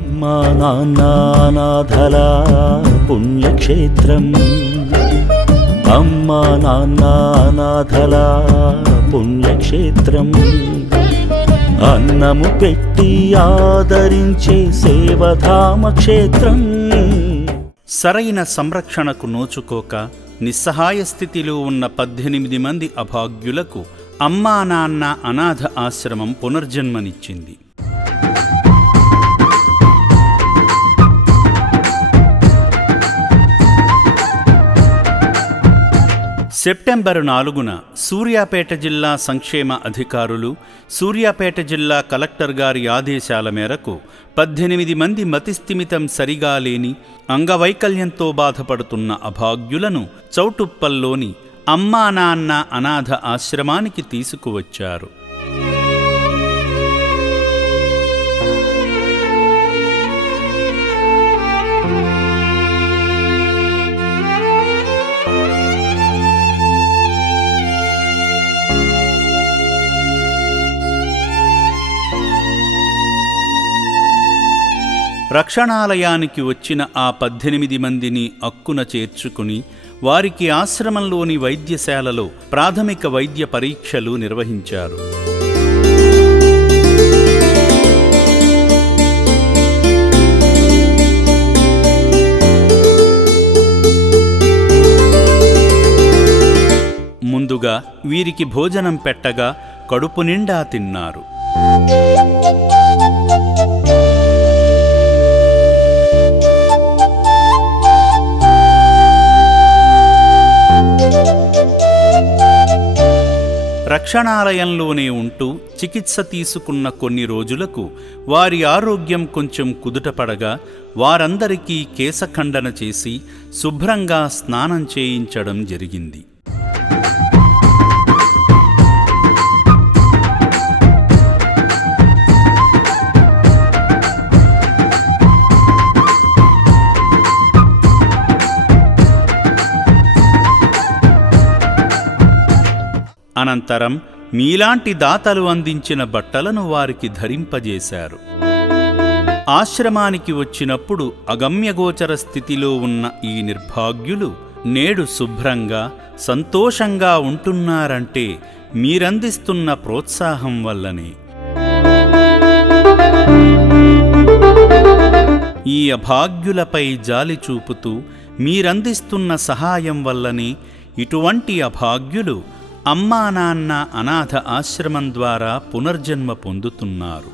అమ్మా నాన్న అనాథల పుణ్యక్షేత్రం, అమ్మా నాన్న అనాథల పుణ్యక్షేత్రం, అన్నము పెట్టి ఆదరించే సేవధామ క్షేత్రం. సరైన సంరక్షణకు నోచుకోక నిస్సహాయ స్థితిలో ఉన్న 18 మంది అభాగ్యులకు అమ్మా నాన్న అనాథ ఆశ్రమం పునర్జన్మనిచ్చింది. సెప్టెంబరు 4న సూర్యాపేట జిల్లా సంక్షేమ అధికారులు, సూర్యాపేట జిల్లా కలెక్టర్ గారి ఆదేశాల మేరకు 18 మంది మతిస్థిమితం సరిగా లేని అంగవైకల్యంతో బాధపడుతున్న అభాగ్యులను చౌటుప్పల్లోని అమ్మా నాన్న అనాథ ఆశ్రమానికి తీసుకువచ్చారు. రక్షణాలయానికి వచ్చిన ఆ 18 మందిని అక్కున చేర్చుకుని వారికి ఆశ్రమంలోని వైద్యశాలలో ప్రాథమిక వైద్య పరీక్షలు నిర్వహించారు. ముందుగా వీరికి భోజనం పెట్టగా కడుపు నిండా తిన్నారు. రక్షణాలయంలోనే ఉంటూ చికిత్స తీసుకున్న కొన్ని రోజులకు వారి ఆరోగ్యం కొంచెం కుదుటపడగా వారందరికీ కేశఖండన చేసి శుభ్రంగా స్నానం చేయించడం జరిగింది. అనంతరం మీలాంటి దాతలు అందించిన బట్టలను వారికి ధరింపజేశారు. ఆశ్రమానికి వచ్చినప్పుడు అగమ్యగోచర స్థితిలో ఉన్న ఈ నిర్భాగ్యులు నేడు శుభ్రంగా సంతోషంగా ఉంటున్నారంటే మీరందిస్తున్న ప్రోత్సాహం వల్లనే. ఈ అభాగ్యులపై జాలి చూపుతూ మీరందిస్తున్న సహాయం వల్లనే ఇటువంటి అభాగ్యులు అమ్మా నాన్న అనాథ ఆశ్రమం ద్వారా పునర్జన్మ పొందుతున్నారు.